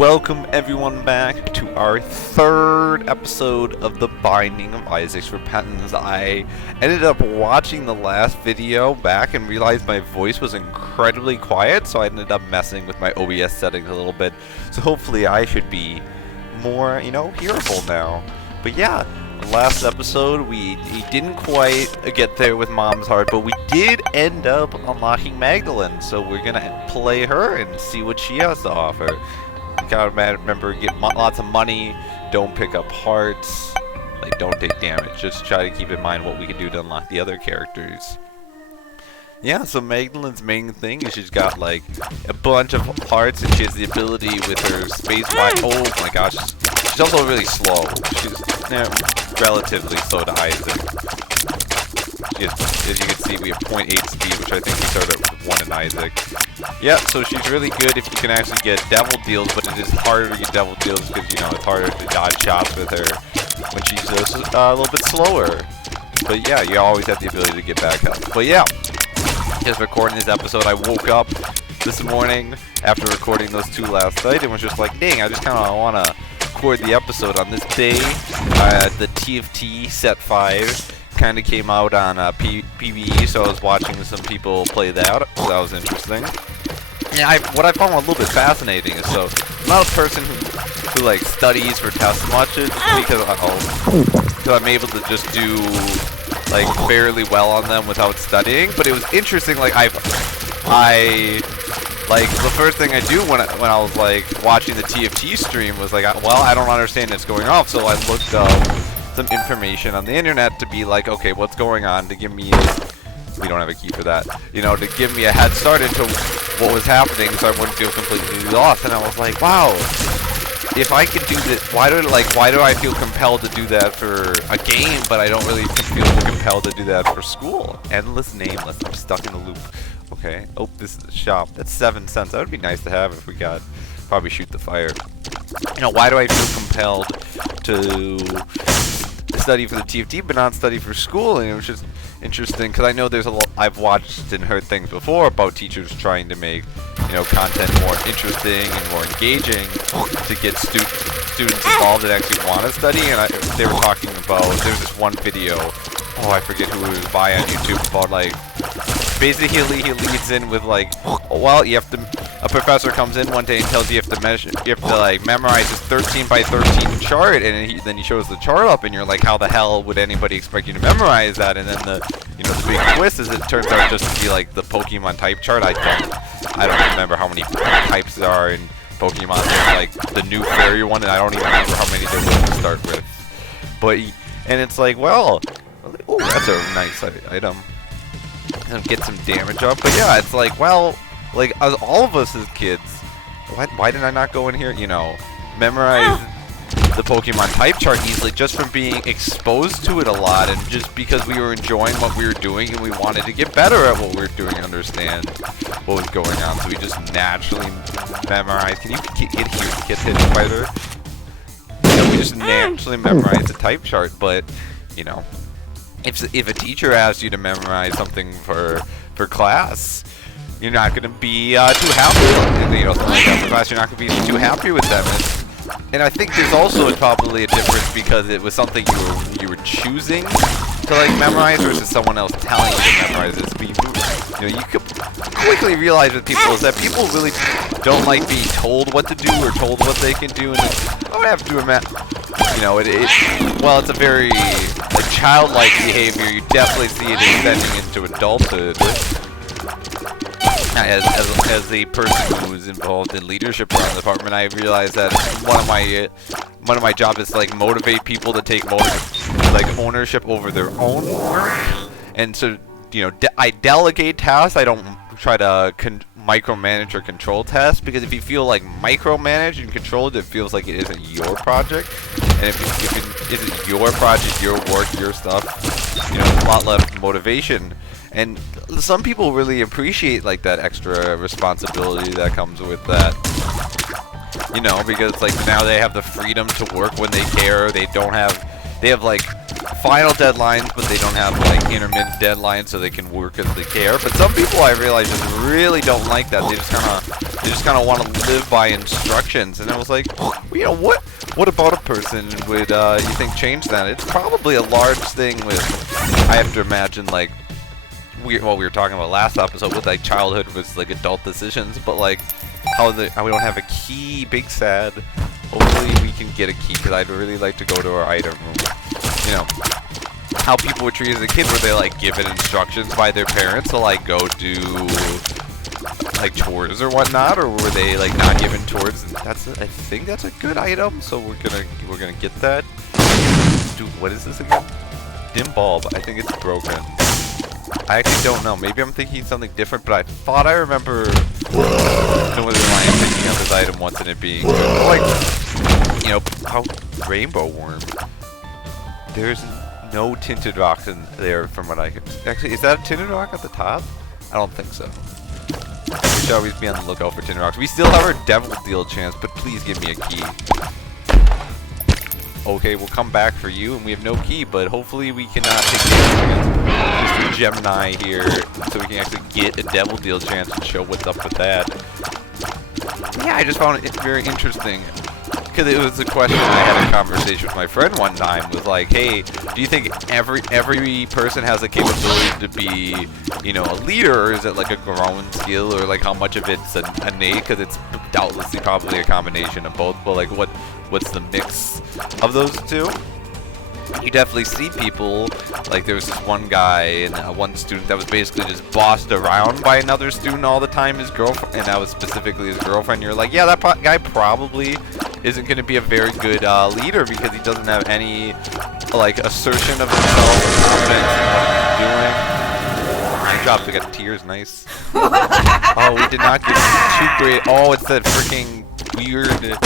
Welcome everyone back to our third episode of The Binding of Isaac's Repentance. I ended up watching the last video back and realized my voice was incredibly quiet, so I ended up messing with my OBS settings a little bit. So hopefully I should be more, hearable now. But yeah, last episode we didn't quite get there with Mom's Heart, but we did end up unlocking Magdalene, so we're gonna play her and see what she has to offer. Gotta remember, get lots of money, don't pick up hearts, don't take damage. Just try to keep in mind what we can do to unlock the other characters. Yeah, so Magdalene's main thing is she's got a bunch of hearts, and she has the ability with her space wide. Oh my gosh, she's also really slow. She's relatively slow to Isaac. As you can see, we have 0.8 speed, which I think we started with 1 in Isaac. Yeah, so she's really good if you can actually get devil deals, but it is harder to get devil deals because, it's harder to dodge shots with her when she's just a little bit slower. But yeah, you always have the ability to get back health. But yeah, just recording this episode, I woke up this morning after recording those two last night and was just like, dang, I just kind of want to record the episode on this day. The TFT Set 5 kind of came out on PvE, so I was watching some people play that, so that was interesting. Yeah, what I found a little bit fascinating is, so I'm not a person who studies for tests much, because I'm able to just do fairly well on them without studying. But it was interesting. The first thing I do when I was watching the TFT stream was well, I don't understand what's going on, so I looked up some information on the internet to be okay, what's going on, to give me we don't have a key for that, to give me a head start into what was happening so I wouldn't feel completely lost. And I was like, wow, if I could do this, why do I feel compelled to do that for a game, but I don't really feel compelled to do that for school? Endless nameless. I'm stuck in the loop. Okay. Oh, this is the shop. That's 7 cents. That would be nice to have if we got, probably shoot the fire. Why do I feel compelled to study for the TFT but not study for school? And it was just interesting because I know there's a lot. I've watched and heard things before about teachers trying to make content more interesting and more engaging to get students involved that actually want to study. And they were talking about, there's this one video, I forget who it was by on YouTube, about basically he leads in with well, you have to, a professor comes in one day and tells you you have to memorize this 13 by 13 chart, and then he shows the chart up, and you're like, how the hell would anybody expect you to memorize that? And then the big twist is it turns out just to be the Pokemon type chart. I don't remember how many types there are in Pokemon. There's the new fairy one, and I don't even remember how many there was to start with. But and it's well, oh, that's a nice item. And get some damage up. But yeah, it's well, as all of us as kids, why did I not go in here, memorize the Pokemon type chart easily, just from being exposed to it a lot, and just because we were enjoying what we were doing and we wanted to get better at what we were doing and understand what was going on, so we just naturally memorized. Can you get here, get hit spider? We just naturally memorized the type chart. But if a teacher asks you to memorize something for class, you're not going to be too happy. For class, you're not going to be too happy with them. And I think there's also probably a difference because it was something you were choosing to memorize versus someone else telling you to memorize it. So you could quickly realize with people is that people really don't like being told what to do or told what they can do, and I would have to imagine. Well, it's a very childlike behavior. You definitely see it extending into adulthood. As a person who is involved in leadership around the department, I realize that one of my jobs is motivate people to take ownership over their own work. And so I delegate tasks. I don't try to micromanage or control tasks, because if you feel micromanaged and controlled, it feels like it isn't your project. And if it isn't your project, your work, your stuff, there's a lot less motivation. And some people really appreciate that extra responsibility that comes with that. Because now they have the freedom to work when they care. They have final deadlines, but they don't have intermittent deadlines, so they can work as they care. But some people, I realize, just really don't like that. They just kind of They just kind of want to live by instructions. And I was like, you know, what about a person would you think change that? It's probably a large thing with, I have to imagine, like, we were talking about last episode with like childhood was like adult decisions, but like how we don't have a key, big sad. Hopefully we can get a key, because I'd really like to go to our item room. You know, how people were treated as a kid, were they like given instructions by their parents to like go do like chores or whatnot, or were they like not given chores? And I think that's a good item, so we're gonna get that. Dude, what is this again? Dim bulb. I think it's broken. I actually don't know. Maybe I'm thinking something different, but I thought I remember someone picking up this item once and it being like, you know, how rainbow worm. There's no tinted rocks in there from what I can. Actually, is that a tinted rock at the top? I don't think so. We should always be on the lookout for tinted rocks. We still have our devil deal chance, but please give me a key. Okay, we'll come back for you, and we have no key, but hopefully we cannot take Mr. Gemini here, so we can actually get a devil deal chance and show what's up with that. Yeah, I just found it very interesting, because it was a question I had a conversation with my friend one time, was like, hey, do you think every person has the capability to be, you know, a leader, or is it like a grown skill, or like how much of it's innate, because it's doubtlessly probably a combination of both, but like what's the mix of those two? You definitely see people, like there was this one guy and one student that was basically just bossed around by another student all the time, his girlfriend, and that was specifically his girlfriend. You're like, yeah, that guy probably isn't going to be a very good leader, because he doesn't have any like assertion of himself, confidence in what he's doing. Good job, we got tears, nice. Oh, we did not get too great. Oh, it's that freaking weird.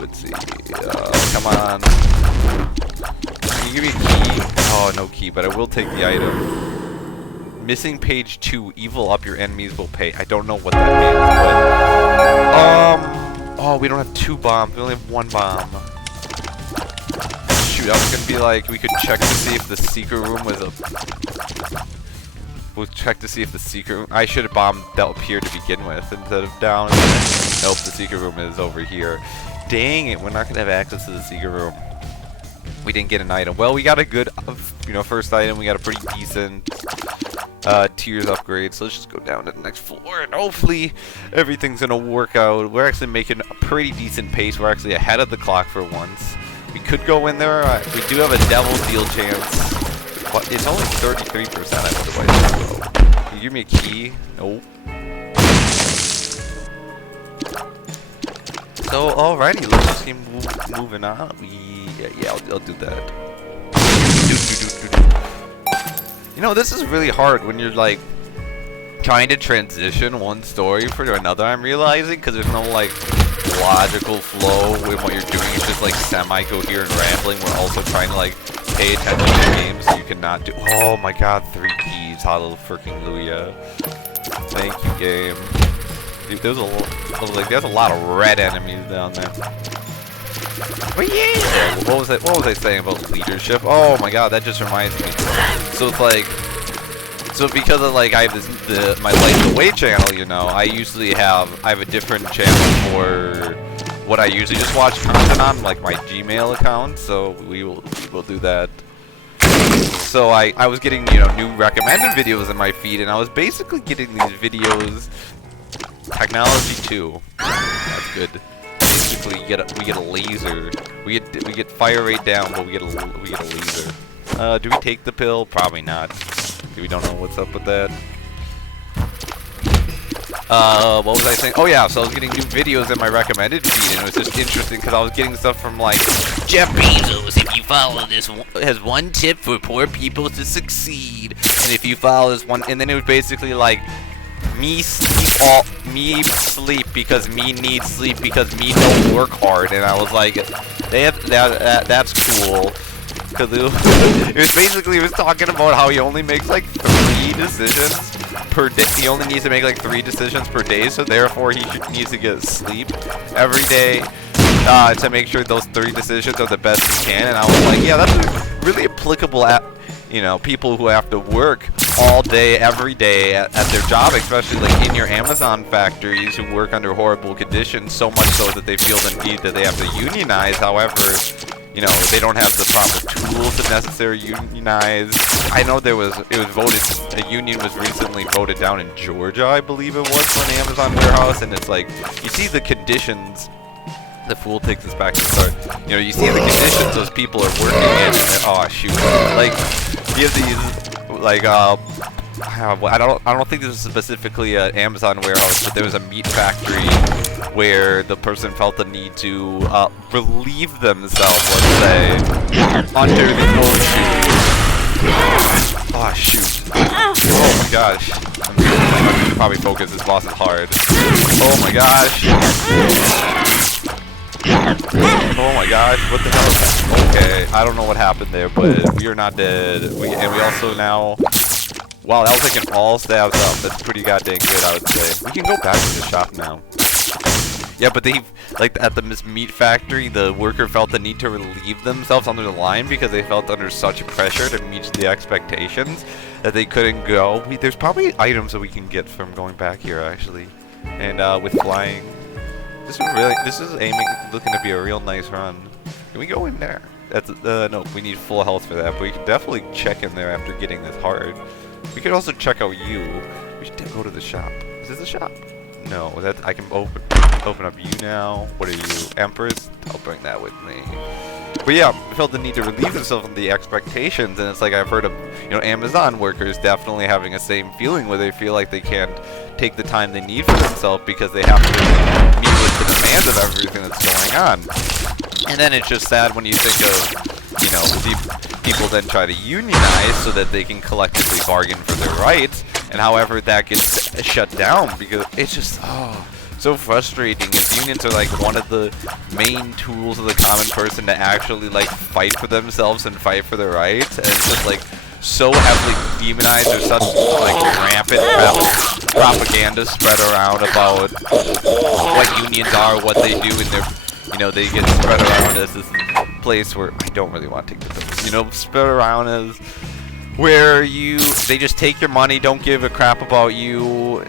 Let's see. Come on. Can you give me a key? Oh, no key, but I will take the item. Missing page 2. Evil up, your enemies will pay. I don't know what that means, but... oh, we don't have 2 bombs. We only have 1 bomb. Shoot, I was gonna be like, we could check to see if the secret room was a... We'll check to see if the secret room... I should have bombed up here to begin with instead of down. Nope, the secret room is over here. Dang it, we're not going to have access to the secret room. We didn't get an item. Well, we got a good, you know, first item. We got a pretty decent tiers upgrade. So let's just go down to the next floor, and hopefully everything's going to work out. We're actually making a pretty decent pace. We're actually ahead of the clock for once. We could go in there. We do have a devil deal chance. But it's only 33%. I wonder why it's so low. Can you give me a key? Nope. So, alrighty, let's just keep moving on. Yeah, I'll do that. You know, this is really hard when you're like trying to transition one story for another, I'm realizing, because there's no like logical flow in what you're doing. It's just like semi-coherent rambling. We're also trying to like pay attention to the game, so you cannot do. Oh my god, 3 keys. Hallelujah. Thank you, game. Dude, there's a lot of red enemies down there. But yeah! What was I saying about leadership? Oh my god, that just reminds me. So it's like, so because of like I have my Light the Way channel, you know, I have a different channel for what I usually just watch content on, like my Gmail account. So we'll do that. So I was getting, you know, new recommended videos in my feed, and I was basically getting these videos. Technology 2. That's good. Basically, we get a laser. We get fire rate down, but we get a laser. Do we take the pill? Probably not. We don't know what's up with that. What was I saying? Oh yeah, so I was getting new videos in my recommended feed, and it was just interesting because I was getting stuff from like Jeff Bezos. If you follow this, has one tip for poor people to succeed, and if you follow this one, and then it was basically like. Me sleep because me need sleep because me don't work hard, and I was like, that's cool. Cause it was basically, it was talking about how he only makes like 3 decisions per day. He only needs to make like 3 decisions per day, so therefore he needs to get sleep every day to make sure those 3 decisions are the best he can. And I was like, yeah, that's really applicable at, you know, people who have to work all day, every day at their job, especially like in your Amazon factories, who work under horrible conditions, so much so that they feel the need that they have to unionize. However, you know, they don't have the proper tools to necessarily unionize. I know it was voted, a union was recently voted down in Georgia, I believe it was, for an Amazon warehouse, and it's like, you see the conditions. The fool takes us back to the start. You know, you see the conditions those people are working in. Oh shoot! Like, you have these, like, I don't think this is specifically an Amazon warehouse, but there was a meat factory where the person felt the need to relieve themselves, let's say, under the oh shoot! Oh my gosh! I should probably focus. This boss is hard. Oh my gosh! Oh my gosh, what the hell? Okay, I don't know what happened there, but we are not dead. And we also now... Wow, that was like an all stabs up. That's pretty goddamn good, I would say. We can go back to the shop now. Yeah, but they, like, at the meat factory, the worker felt the need to relieve themselves under the line because they felt under such pressure to meet the expectations that they couldn't go. There's probably items that we can get from going back here, actually. And with flying... This is looking to be a real nice run. Can we go in there? That's no, we need full health for that, but we can definitely check in there after getting this hard. We could also check out you. We should go to the shop. Is this the shop? No, I can open up you now. What are you, Empress? I'll bring that with me. But yeah, I felt the need to relieve themselves from the expectations, and it's like I've heard of, you know, Amazon workers definitely having the same feeling where they feel like they can't take the time they need for themselves because they have to meet with the demands of everything that's going on. And then it's just sad when you think of, you know, people then try to unionize so that they can collectively bargain for their rights, and however that gets shut down because it's just, so frustrating. If unions are like one of the main tools of the common person to actually like fight for themselves and fight for their rights, and it's just like so heavily demonized. There's such like rampant propaganda spread around about what unions are, what they do, and they're, you know, they get spread around as this place where I don't really want to take this, you know, spread around as where they just take your money, don't give a crap about you.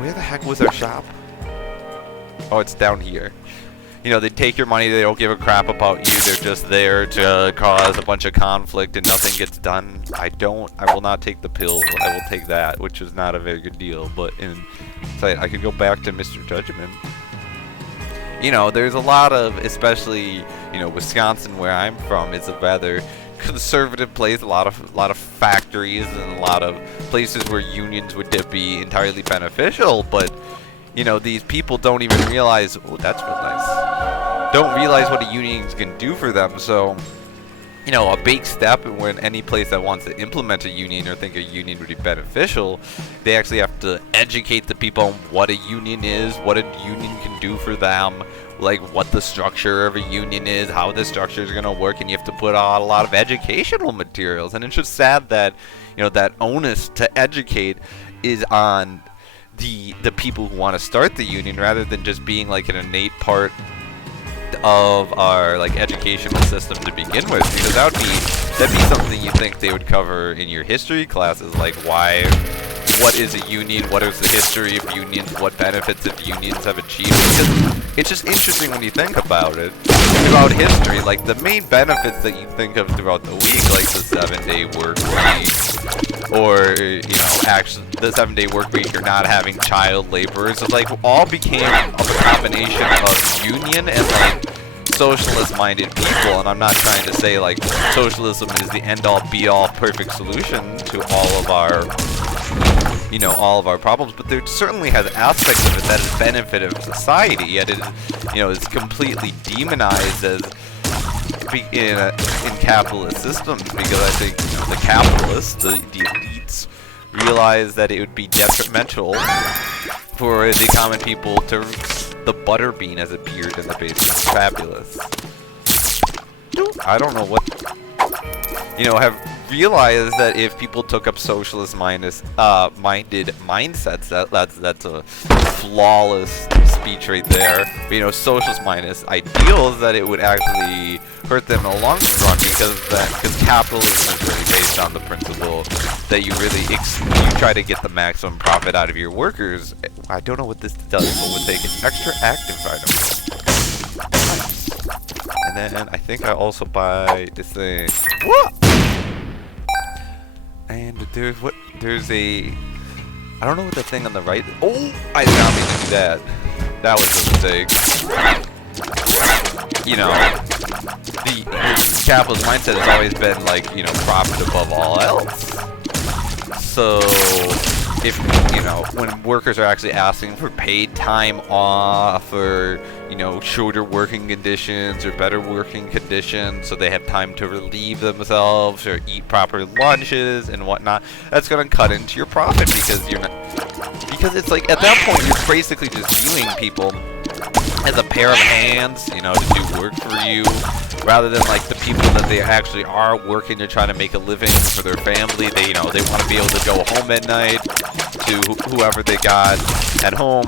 Where the heck was our shop? Oh, it's down here. You know, they take your money, they don't give a crap about you, they're just there to cause a bunch of conflict and nothing gets done. I will not take the pill. I will take that, which is not a very good deal, but I could go back to Mr. Judgment. You know, there's a lot of, especially, you know, Wisconsin, where I'm from, is a rather conservative place, a lot of factories and a lot of places where unions would be entirely beneficial, but you know, these people don't even realize, oh, that's real nice, don't realize what a union can do for them. So, you know, a big step when any place that wants to implement a union or think a union would be beneficial, they actually have to educate the people on what a union is, what a union can do for them, like what the structure of a union is, how the structure is going to work, and you have to put out a lot of educational materials. And it's just sad that, you know, that onus to educate is on the people who want to start the union rather than just being like an innate part of our like educational system to begin with, because that'd be something you think they would cover in your history classes, like what is a union, what is the history of unions, what benefits of unions have achieved. Because it's just interesting when you think about it, throughout history, like the main benefits that you think of throughout the week, like the 7-day work week, or, you know, actually the 7-day work week, you're not having child laborers, it's like all became a combination of union and like socialist-minded people. And I'm not trying to say like socialism is the end-all be-all perfect solution to all of our, you know, all of our problems, but there certainly has aspects of it that is benefit of society, yet it is, you know, is completely demonized as in capitalist systems, because I think, you know, the capitalists, the elites, realize that it would be detrimental for the common people to the butterbean as it appeared in the basement. Fabulous. I don't know what, you know, have realized that if people took up socialist minded mindsets, that's a flawless speech right there. But, you know, socialist minded ideals, that it would actually hurt them in the long run, because capitalism is really based on the principle that you really you try to get the maximum profit out of your workers. I don't know what this does, but we'll take an extra active item. Nice. And then I think I also buy this thing. What? And there's a, I don't know what the thing on the right. Oh, I did not mean to do that. That was a mistake. You know, the capitalist mindset has always been like, you know, profit above all else. So, if, you know, when workers are actually asking for paid time off or, you know, shorter working conditions or better working conditions so they have time to relieve themselves or eat proper lunches and whatnot, that's going to cut into your profit because you're not, because it's like, at that point, you're basically just viewing people as a pair of hands, you know, to do work for you, rather than like the people that they actually are working to try to make a living for their family. They, you know, they want to be able to go home at night to whoever they got at home,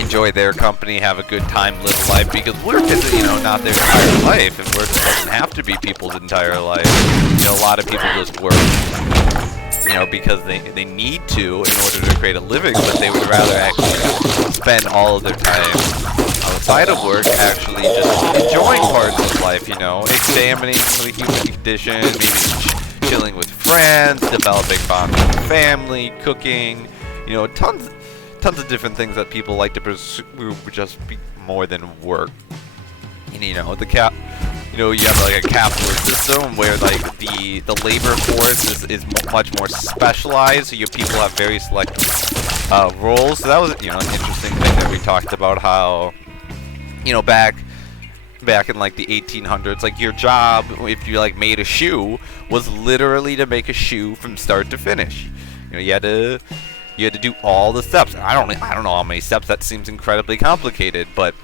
enjoy their company, have a good time, live life, because work is, you know, not their entire life, and work doesn't have to be people's entire life. You know, a lot of people just work, you know, because they need to in order to create a living, but they would rather actually spend all of their time outside of work actually just enjoying parts of life, you know, examining the human condition, maybe chilling with friends, developing bonds with family, cooking, you know, tons of different things that people like to pursue would just be more than work. And, you know, you know, you have like a capitalist system where like the labor force is much more specialized, so you people have very selective roles. So that was, you know, an interesting thing that we talked about, how, you know, back in like the 1800s, like your job, if you like made a shoe, was literally to make a shoe from start to finish. You know, you had to do all the steps. I don't know how many steps. That seems incredibly complicated, but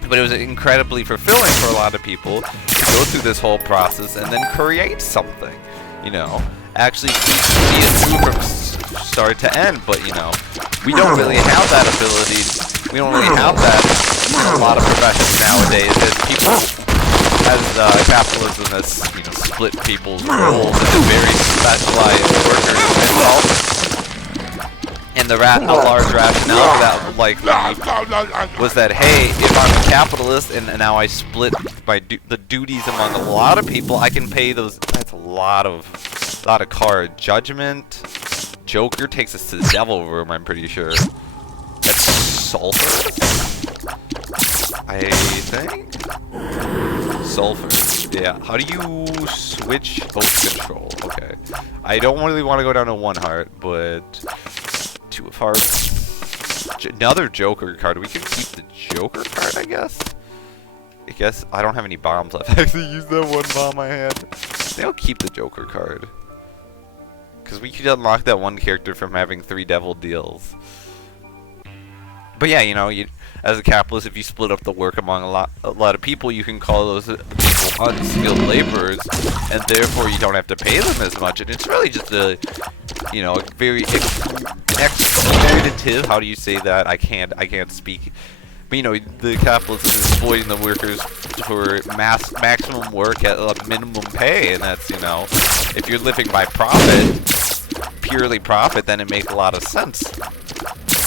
it was incredibly fulfilling for a lot of people to go through this whole process and then create something, you know, actually see it through from start to end. But, you know, we don't really have that ability. We don't really have that in a lot of professions nowadays, as people, as capitalism has, you know, split people's roles into very specialized workers. And the large rationale that, like, was that, hey, if I'm a capitalist and now I split the duties among a lot of people, I can pay those. That's a lot of card. Judgment. Joker takes us to the devil room, I'm pretty sure. That's sulfur, I think. Sulfur. Yeah. How do you switch? Oh, control. Okay. I don't really want to go down to 1 heart, but 2 of hearts. Another Joker card. We can keep the Joker card, I guess. I don't have any bombs left. I actually used that 1 bomb I had. I think I'll keep the Joker card, because we could unlock that 1 character from having 3 devil deals. But yeah, you know, as a capitalist, if you split up the work among a lot of people, you can call those people unskilled laborers, and therefore you don't have to pay them as much. And it's really just a, you know, a very exploitative. How do you say that? I can't speak. But, you know, the capitalism is exploiting the workers for maximum work at a minimum pay, and that's, you know, if you're living by profit, purely profit, then it makes a lot of sense.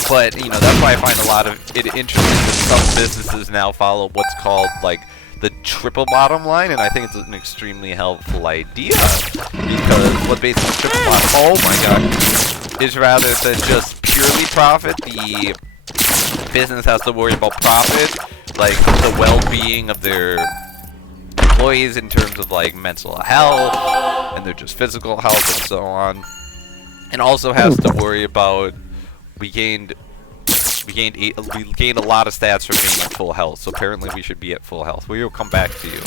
But, you know, that's why I find a lot of it interesting that some businesses now follow what's called, like, the triple bottom line, and I think it's an extremely helpful idea, because what basically triple bottom, oh my god, is rather than just purely profit, the business has to worry about profit, like the well-being of their employees in terms of like mental health and their just physical health and so on, and also has to worry about we gained a lot of stats from being at full health, so apparently we should be at full health. We will come back to you.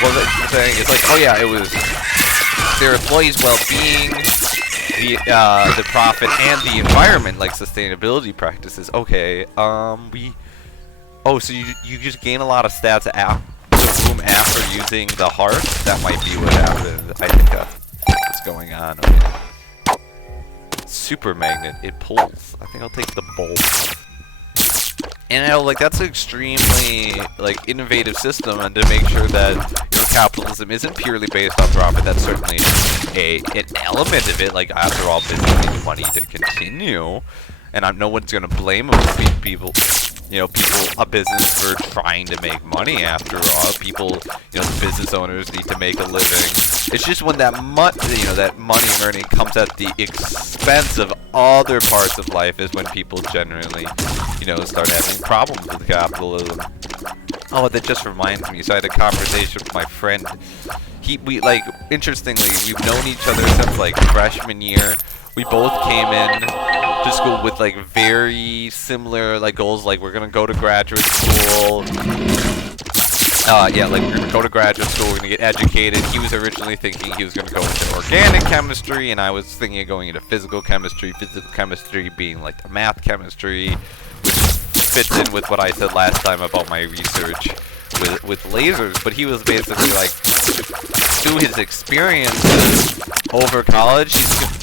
What was I saying? It's like, oh yeah, it was their employees' well-being, the profit, and the environment, like sustainability practices. Okay, so you just gain a lot of stats after using the heart? That might be what happened. I think that's what's going on. Okay. Super magnet, it pulls. I think I'll take the bolt. And you know, like, that's an extremely like innovative system, and to make sure that, you know, capitalism isn't purely based on profit. That's certainly an element of it. Like, after all, business needs money to continue, and no one's gonna blame people. A business for trying to make money. After all, the business owners need to make a living. It's just when that money earning comes at the expense of other parts of life is when people generally, start having problems with capitalism. Oh, that just reminds me. So I had a conversation with my friend. Interestingly, we've known each other since like freshman year. We both came in to school with like very similar goals. Like, we're gonna go to graduate school. We're gonna go to graduate school. We're gonna get educated. He was originally thinking he was gonna go into organic chemistry, and I was thinking of going into physical chemistry. Physical chemistry being like the math chemistry, which fits in with what I said last time about my research with lasers. But he was basically like, through his experiences over college,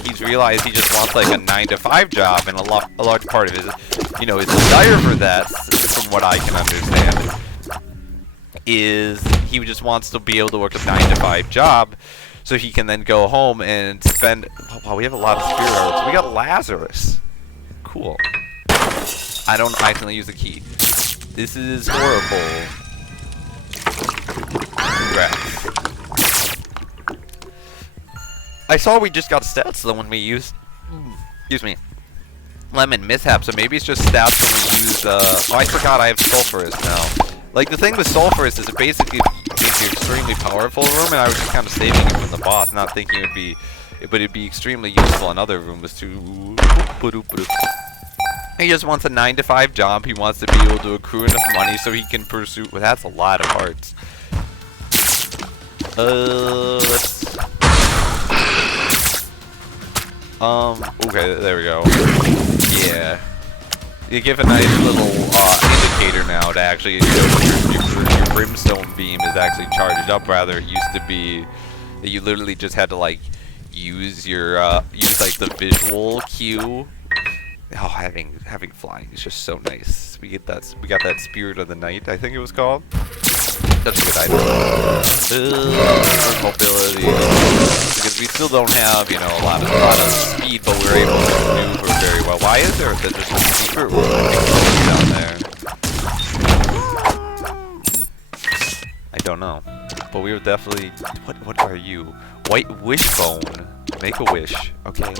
he's realized he just wants like a 9-to-5 job, and a large part of his, his desire for that, from what I can understand, is he just wants to be able to work a 9-to-5 job, so he can then go home and spend. Oh, wow, we have a lot of spirit hearts. We got Lazarus. Cool. I accidentally use the key. This is horrible. Congrats. I saw we just got stats though when we used, excuse me, lemon mishap, so maybe it's just stats when we use, oh, I forgot I have sulfurous now. Like, the thing with sulfurous is it basically makes you extremely powerful room, and I was just kind of saving it from the boss, not thinking it'd be extremely useful in other rooms too. He just wants a 9-to-5 job. He wants to be able to accrue enough money so he can pursue, well, that's a lot of hearts. Okay, there we go. Yeah. You give a nice little indicator now to actually show your brimstone beam is actually charged up. Rather, it used to be that you literally just had to like use your use like the visual cue. Oh, having flying is just so nice. We got that spirit of the night, I think it was called. Such a good item. Mobility. Because we still don't have, a lot of speed, but we're able to maneuver very well. Why is there just a secret room down there? I don't know. But we were definitely. What are you? White wishbone. Make a wish. Okay.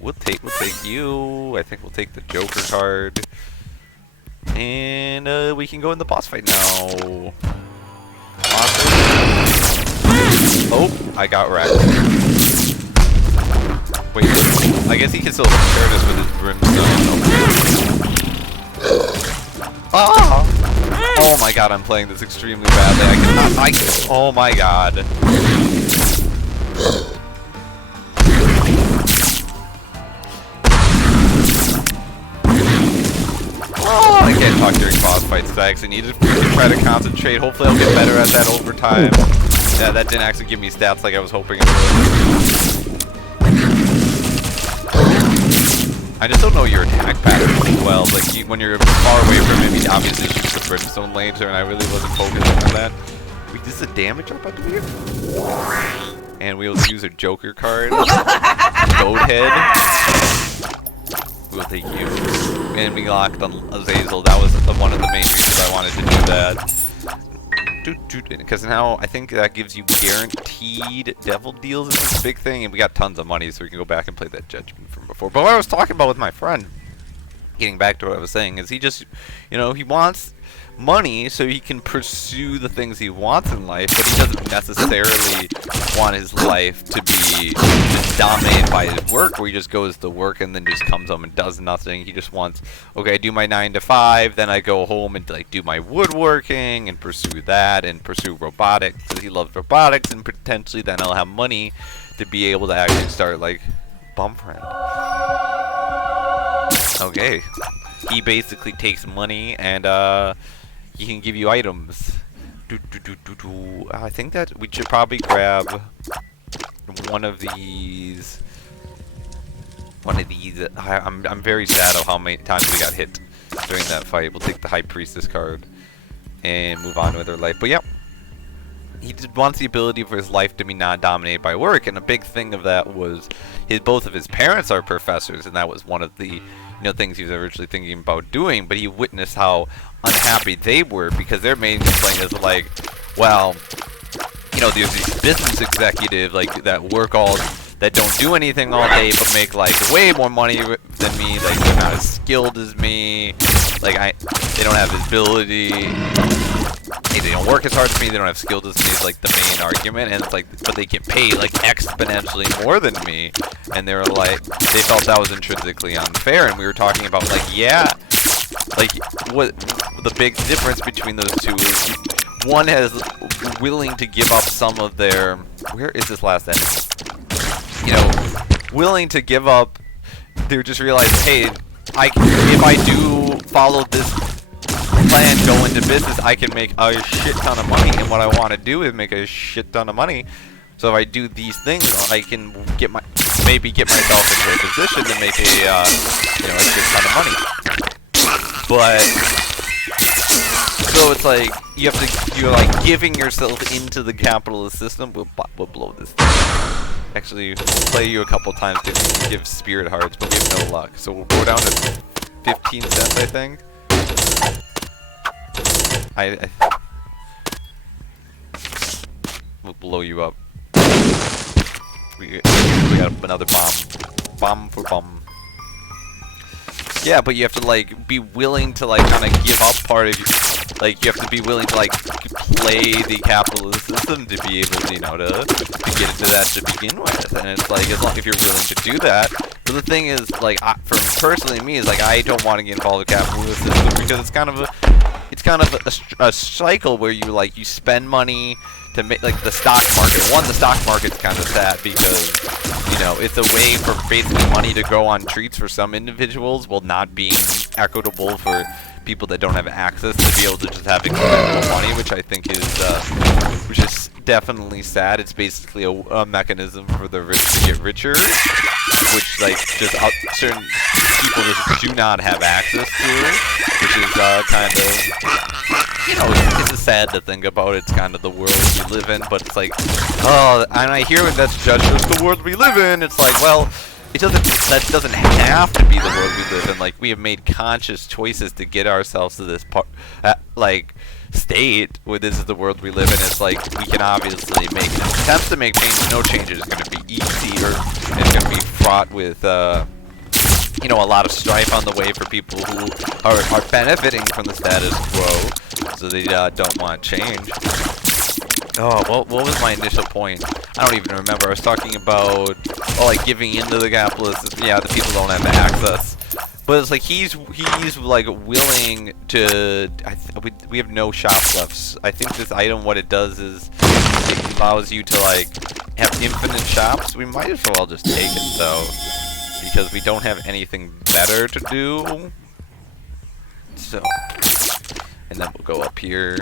We'll take you. I think we'll take the Joker card. And we can go in the boss fight now. Awesome. Oh, I got wrecked. Wait, I guess he can still hurt us with his brimstone. Ah! Oh my god, I'm playing this extremely badly. Oh my god. Oh, I can't talk during boss fights because I actually need to try to concentrate. Hopefully I'll get better at that over time. Yeah, that didn't actually give me stats like I was hoping it would. I just don't know your attack pattern as well. Like, when you're far away from him, he obviously shoots the brimstone laser, and I really wasn't focusing on that. Wait, this is a damage up, I believe? And we'll use a Joker card. Goat head. We'll take you. And we locked on Azazel. That was one of the main reasons I wanted to do that. Because now I think that gives you guaranteed devil deals is this big thing, and we got tons of money, so we can go back and play that judgment from before. But what I was talking about with my friend, getting back to what I was saying, is he just, he wants money so he can pursue the things he wants in life, but he doesn't necessarily want his life to be just dominated by his work, where he just goes to work and then just comes home and does nothing. He just wants, okay, I do my 9 to 5, then I go home and like do my woodworking and pursue that and pursue robotics because he loves robotics, and potentially then I'll have money to be able to actually start like bum friend. Okay, he basically takes money and he can give you items. I think that we should probably grab one of these. I'm very sad of how many times we got hit during that fight. We'll take the High Priestess card. and move on with their life. But yeah, he just wants the ability for his life to be not dominated by work, and a big thing of that was both of his parents are professors, and that was one of the things he was originally thinking about doing. But he witnessed how unhappy they were because their main complaint is like, well, there's these business executives that don't do anything all day but make like way more money than me. Like they're not as skilled as me. Like they don't have the ability. They don't work as hard as me. They don't have skills as me. Is like the main argument, and it's like, but they get paid like exponentially more than me. And they were like, they felt that was intrinsically unfair. And we were talking about like, yeah, like what the big difference between those two is. One is willing to give up some of their. Where is this last enemy? Willing to give up. They just realized, hey, if I do follow this plan, go into business, I can make a shit ton of money. And what I want to do is make a shit ton of money. So if I do these things, I can maybe get myself into a position to make a shit ton of money. But. So it's like you're like giving yourself into the capitalist system. We'll blow this thing. Actually, we'll play you a couple times to give spirit hearts, but we have no luck. So we'll go down to 15 cents, I think. We'll blow you up. We got another bomb. Bomb for bomb. Yeah, but you have to like be willing to like kind of give up part of your. Like you have to be willing to like play the capitalist system to be able to to get into that to begin with. And it's like as long if you're willing to do that. But the thing is like for personally me is like I don't want to get involved with the capitalist system because it's kind of a cycle where you spend money to make like the stock market. One, the stock market's kind of sad because it's a way for basically money to go on treats for some individuals while not being equitable for people that don't have access to be able to just have expendable money, which I think is definitely sad. It's basically a mechanism for the rich to get richer, which like just certain people just do not have access to, which is kind of it's sad to think about. It's kind of the world we live in, but it's like, oh, and I hear that's just the world we live in. It's like, well, that doesn't have to be the world we live in. Like we have made conscious choices to get ourselves to this state where this is the world we live in. It's like we can obviously make attempts to make change. No change is going to be easy, or it's going to be fraught with a lot of strife on the way for people who are benefiting from the status quo, so they don't want change. Oh, what was my initial point? I don't even remember. I was talking about, like giving into the capitalists. Yeah, the people don't have access. But it's like he's like willing to. We have no shop left. I think this item, what it does is it allows you to like have infinite shops. We might as well just take it though, because we don't have anything better to do. So, and then we'll go up here.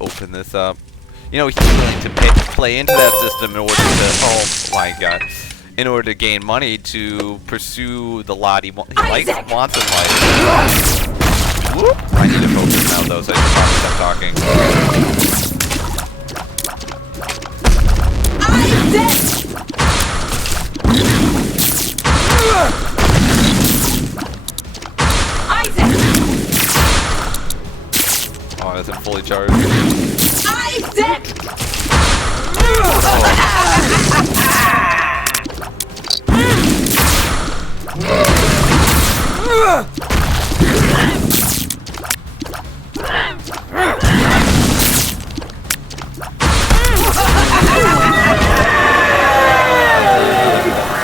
Open this up. He's willing to play into that system in order to, oh my god, in order to gain money to pursue the lot he wants in life. Whoop. I need to focus now though, so I should probably stop talking. Oh, that's him fully charged. Isaac!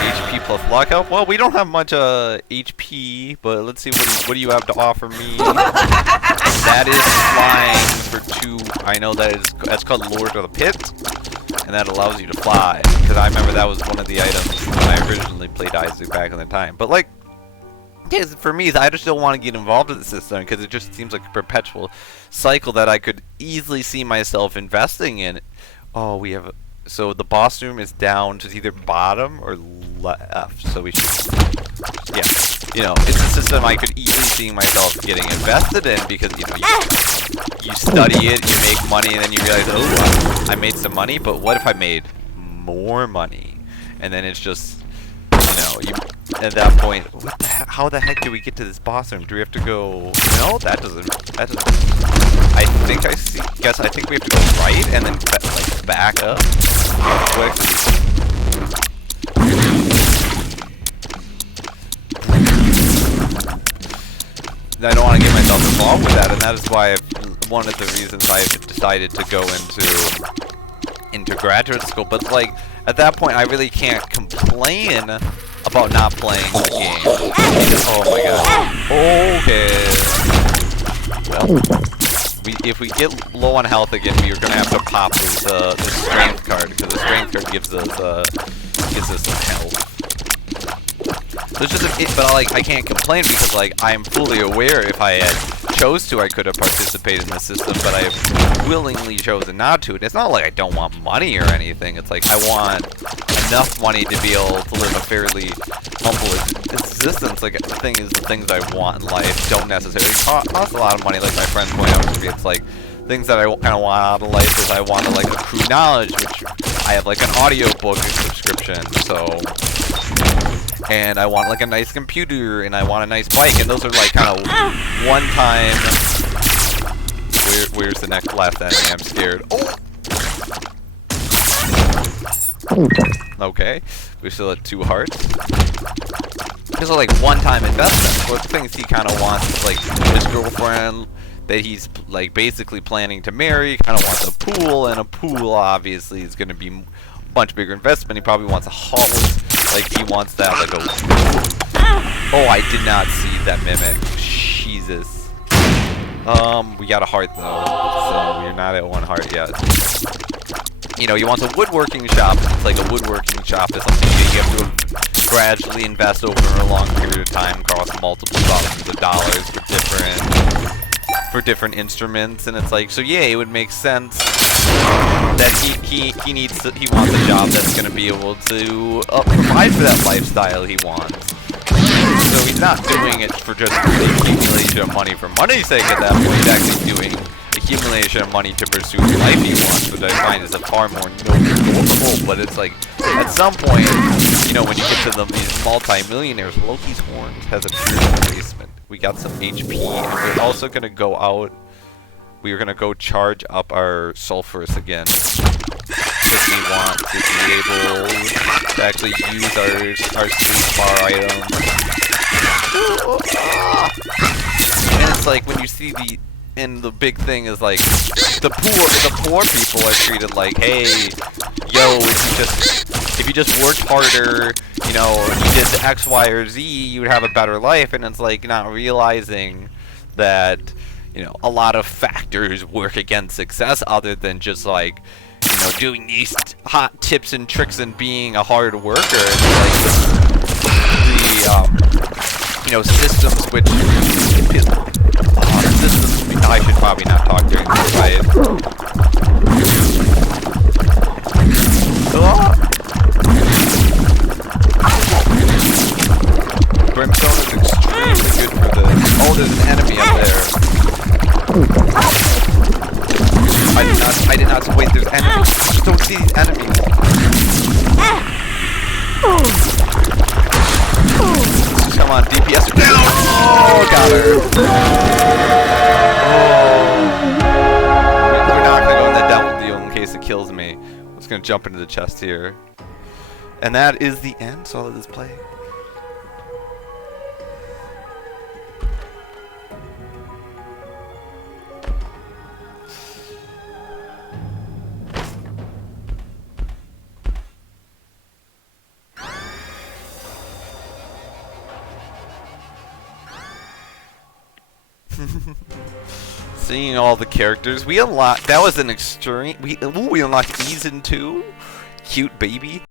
HP plus lockout. Well, we don't have much HP, but let's see what do you have to offer me. That is flying for 2. I know that's called Lord of the Pit, and that allows you to fly. Because I remember that was one of the items when I originally played Isaac back in the time. But like, for me, I just don't want to get involved in the system because it just seems like a perpetual cycle that I could easily see myself investing in. Oh, we have. So the boss room is down to either bottom or left. So we should. Yeah. you know, it's a system I could easily see myself getting invested in because, you know, you study it, you make money, and then you realize, oh, I made some money, but what if I made more money? And then it's just, you know, at that point, what the heck, how the heck do we get to this boss room? Do we have to go, no, that doesn't, I think I think we have to go right and then like back up. I don't want to get myself involved with that, and that is why one of the reasons I've decided to go into graduate school. But like at that point, I really can't complain about not playing the game. Oh my god. Okay. Well, if we get low on health again, we're gonna have to pop this strength card because the strength card gives us some health. So it's just but like I can't complain because like I'm fully aware if I had chose to I could have participated in the system, but I have willingly chosen not to. And it's not like I don't want money or anything. It's like I want enough money to be able to live a fairly humble existence. Like the thing is, the things I want in life don't necessarily cost a lot of money. Like my friend pointed out to me, it's like things that I kind of want out of life is I want to like accrue knowledge, which I have like an audiobook subscription, so. And I want like a nice computer, and I want a nice bike, and those are like kind of one-time. Where's the last enemy? I'm scared. Oh. Okay, we still at 2 hearts. These are like one-time investments. What things he kind of wants is like his girlfriend that he's like basically planning to marry. Kind of wants a pool, and a pool obviously is going to be a much bigger investment. He probably wants a house. Like he wants that like a. Oh, I did not see that mimic. Jesus. We got a heart though, so we're not at 1 heart yet. You know, he wants a woodworking shop. It's like a woodworking shop is something you have to gradually invest over a long period of time, cost multiple thousands of dollars for different instruments, and it's like, so yeah, it would make sense that he wants a job that's going to be able to provide for that lifestyle he wants. So he's not doing it for just the accumulation of money for money's sake at that point. He's actually doing accumulation of money to pursue the life he wants, which I find is a far more noble. But it's like, at some point, you know, when you get to these multi-millionaires, Loki's horns has a true replacement. We got some HP, and we're also going to go out. We are going to go charge up our sulfurous again. Because we want to be able to actually use our street bar item. And it's like when you see the big thing is like the poor people are treated like, hey, yo, if you just worked harder, you know, you did X, Y, or Z, you would have a better life. And it's like not realizing that, you know, a lot of factors work against success other than just like, you know, doing these hot tips and tricks and being a hard worker. It's like you know, systems which I should probably not talk during this fight. Brimstone is extremely good for this. Oh, there's an enemy up there. I did not wait, there's enemies. I just don't see these enemies. Come on, DPS down! Oh, got her. Oh. We're not gonna go in that devil deal in case it kills me. I'm just gonna jump into the chest here. And that is the end, so I'll let this play. Seeing all the characters, we unlocked. That was an extreme. We unlocked Season 2. Cute baby.